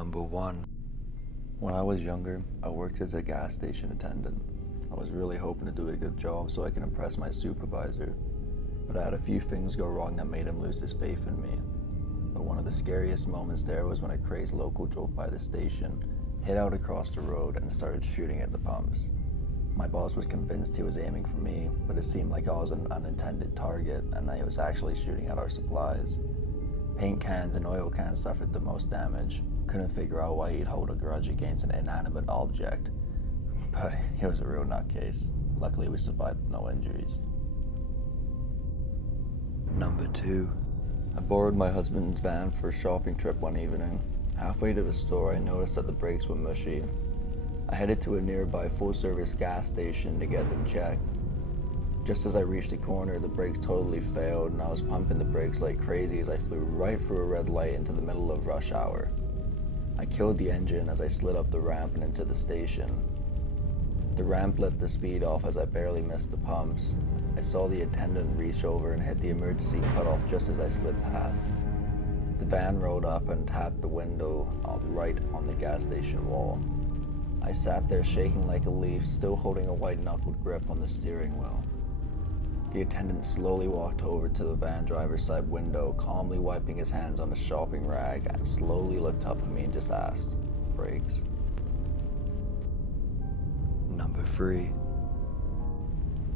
Number 1. When I was younger, I worked as a gas station attendant. I was really hoping to do a good job so I could impress my supervisor, but I had a few things go wrong that made him lose his faith in me. But one of the scariest moments there was when a crazed local drove by the station, hid out across the road, and started shooting at the pumps. My boss was convinced he was aiming for me, but it seemed like I was an unintended target and that he was actually shooting at our supplies. Paint cans and oil cans suffered the most damage. Couldn't figure out why he'd hold a grudge against an inanimate object, but he was a real nutcase. Luckily, we survived with no injuries. Number 2. I borrowed my husband's van for a shopping trip one evening. Halfway to the store, I noticed that the brakes were mushy. I headed to a nearby full-service gas station to get them checked. Just as I reached the corner, the brakes totally failed, and I was pumping the brakes like crazy as I flew right through a red light into the middle of rush hour. I killed the engine as I slid up the ramp and into the station. The ramp let the speed off as I barely missed the pumps. I saw the attendant reach over and hit the emergency cutoff just as I slid past. The van rolled up and tapped the window right on the gas station wall. I sat there shaking like a leaf, still holding a white-knuckled grip on the steering wheel. The attendant slowly walked over to the van driver's side window, calmly wiping his hands on a shopping rag, and slowly looked up at me and just asked, "Brakes?" Number 3.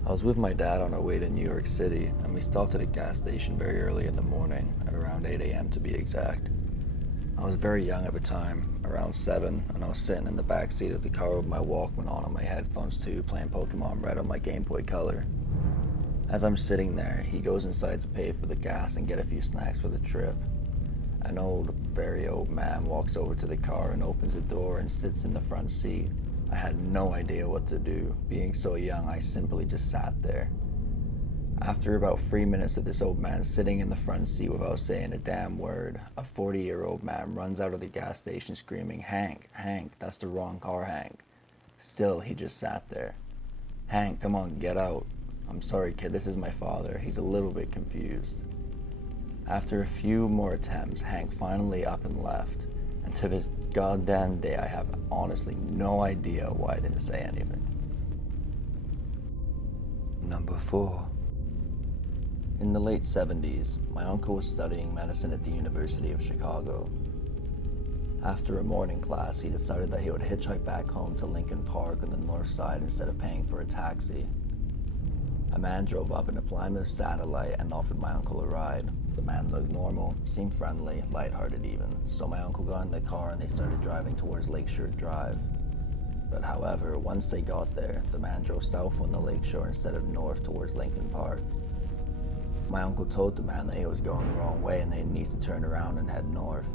I was with my dad on our way to New York City, and we stopped at a gas station very early in the morning, at around 8 a.m. to be exact. I was very young at the time, around 7, and I was sitting in the back seat of the car with my Walkman on and my headphones too, playing Pokemon Red on my Game Boy Color. As I'm sitting there, he goes inside to pay for the gas and get a few snacks for the trip. An old, very old man walks over to the car and opens the door and sits in the front seat. I had no idea what to do. Being so young, I simply just sat there. After about 3 minutes of this old man sitting in the front seat without saying a damn word, a 40-year-old man runs out of the gas station screaming, "Hank, Hank, that's the wrong car, Hank." Still, he just sat there. "Hank, come on, get out." "I'm sorry, kid, this is my father." He's a little bit confused. After a few more attempts, Hank finally up and left. And to this goddamn day, I have honestly no idea why I didn't say anything. Number 4. In the late 70s, my uncle was studying medicine at the University of Chicago. After a morning class, he decided that he would hitchhike back home to Lincoln Park on the north side instead of paying for a taxi. A man drove up in a Plymouth Satellite and offered my uncle a ride. The man looked normal, seemed friendly, lighthearted even, so my uncle got in the car and they started driving towards Lakeshore Drive. But however, once they got there, the man drove south on the lakeshore instead of north towards Lincoln Park. My uncle told the man that he was going the wrong way and that he needs to turn around and head north.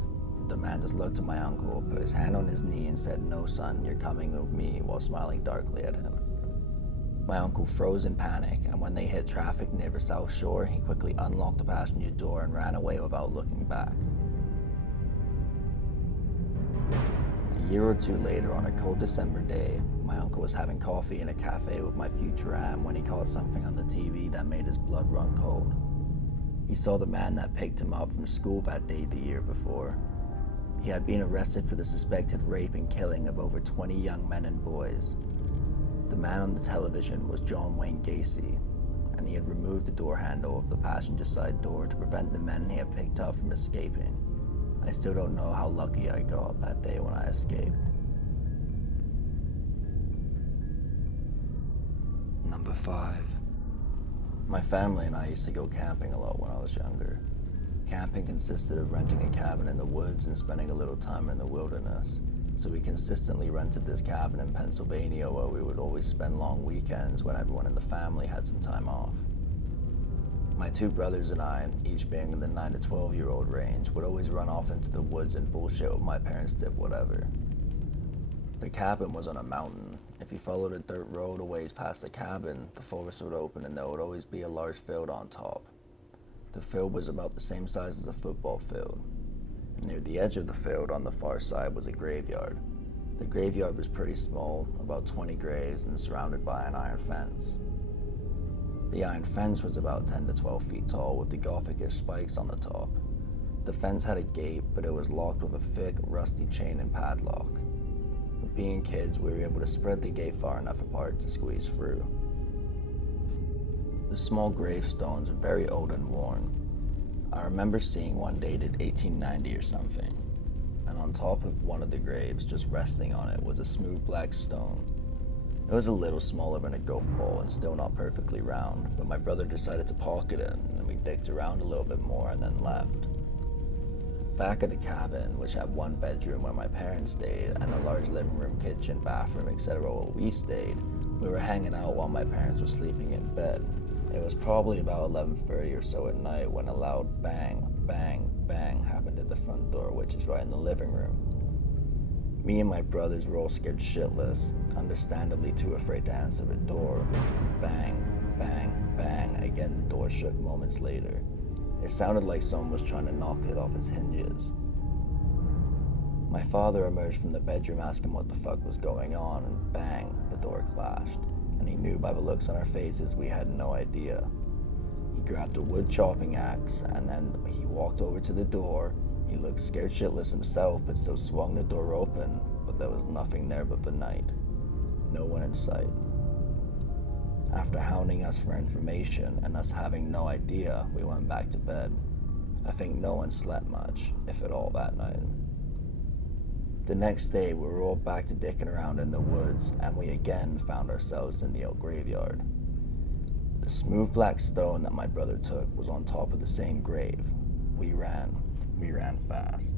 The man just looked at my uncle, put his hand on his knee and said, "No son, you're coming with me," while smiling darkly at him. My uncle froze in panic, and when they hit traffic near the South Shore, he quickly unlocked the passenger door and ran away without looking back. A year or two later, on a cold December day, my uncle was having coffee in a cafe with my future aunt when he caught something on the TV that made his blood run cold. He saw the man that picked him up from school that day the year before. He had been arrested for the suspected rape and killing of over 20 young men and boys. The man on the television was John Wayne Gacy, and he had removed the door handle of the passenger side door to prevent the men he had picked up from escaping. I still don't know how lucky I got that day when I escaped. Number 5. My family and I used to go camping a lot when I was younger. Camping consisted of renting a cabin in the woods and spending a little time in the wilderness. So we consistently rented this cabin in Pennsylvania where we would always spend long weekends when everyone in the family had some time off. My 2 brothers and I, each being in the 9 to 12-year-old range, would always run off into the woods and bullshit with my parents did whatever. The cabin was on a mountain. If you followed a dirt road a ways past the cabin, the forest would open and there would always be a large field on top. The field was about the same size as a football field. Near the edge of the field on the far side was a graveyard. The graveyard was pretty small, about 20 graves, and surrounded by an iron fence. The iron fence was about 10 to 12 feet tall with the Gothic-ish spikes on the top. The fence had a gate, but it was locked with a thick, rusty chain and padlock. But being kids, we were able to spread the gate far enough apart to squeeze through. The small gravestones are very old and worn. I remember seeing one dated 1890 or something, and on top of one of the graves, just resting on it, was a smooth black stone. It was a little smaller than a golf ball and still not perfectly round, but my brother decided to pocket it, and then we digged around a little bit more and then left. Back at the cabin, which had one bedroom where my parents stayed and a large living room, kitchen, bathroom, etc. where we stayed, we were hanging out while my parents were sleeping in bed. It was probably about 11:30 or so at night when a loud bang, bang, bang happened at the front door, which is right in the living room. Me and my brothers were all scared shitless, understandably too afraid to answer the door. Bang, bang, bang, again the door shook moments later. It sounded like someone was trying to knock it off its hinges. My father emerged from the bedroom asking what the fuck was going on, and bang, the door clashed. And he knew by the looks on our faces we had no idea. He grabbed a wood chopping axe, and then he walked over to the door. He looked scared shitless himself, but still swung the door open, but there was nothing there but the night. No one in sight. After hounding us for information, and us having no idea, we went back to bed. I think no one slept much, if at all, that night. The next day, we were all back to dicking around in the woods, and we again found ourselves in the old graveyard. The smooth black stone that my brother took was on top of the same grave. We ran fast.